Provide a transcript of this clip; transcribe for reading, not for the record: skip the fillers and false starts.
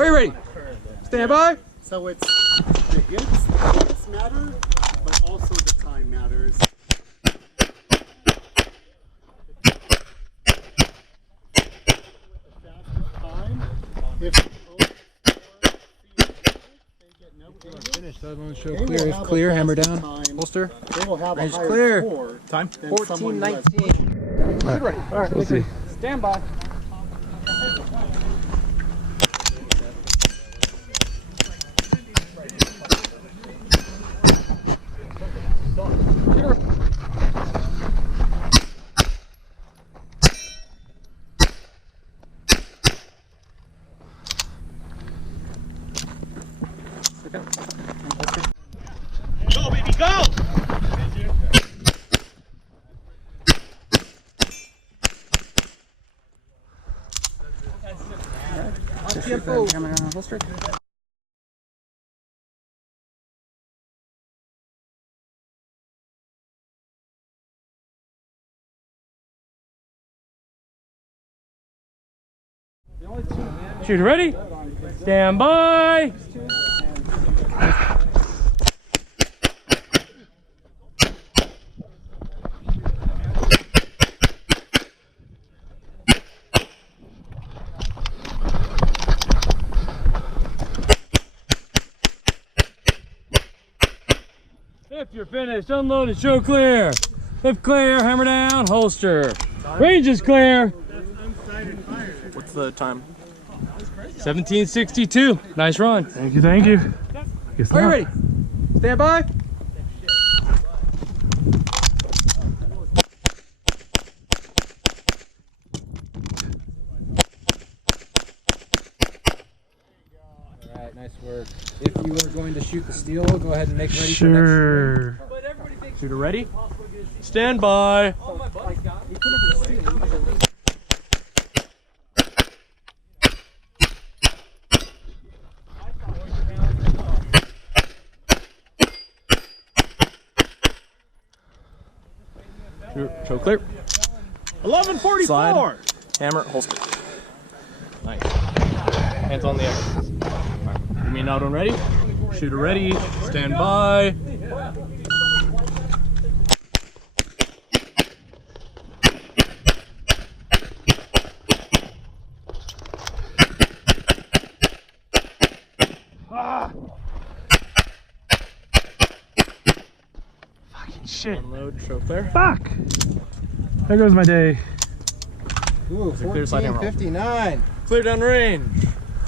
Are you ready? Stand by. So it's the hits matter, but also the time matters. Finished. That one show clear. If clear, hammer down. Holster. Range clear. Time 14:19. Good ready. All right. We'll see. Stand by. Go, baby, go! Hammer down. Holster. Shooter ready? Stand by. If you're finished, unload and show clear. If clear, hammer down, holster. Range is clear. What's the time? 1762. Nice run. Thank you, thank you. Are you ready? Stand by. Alright, nice work. If you are going to shoot the steel, go ahead and make ready for Sure. Shooter ready? Stand by. Show clear. 11:44. Slide. Hammer, holster. Nice. Hands on the X. You mean out on ready? Shooter ready. Stand by. Fucking shit. Unload, show clear. Fuck. There goes my day. Ooh, Clear side hammer. 14:59. Clear down range.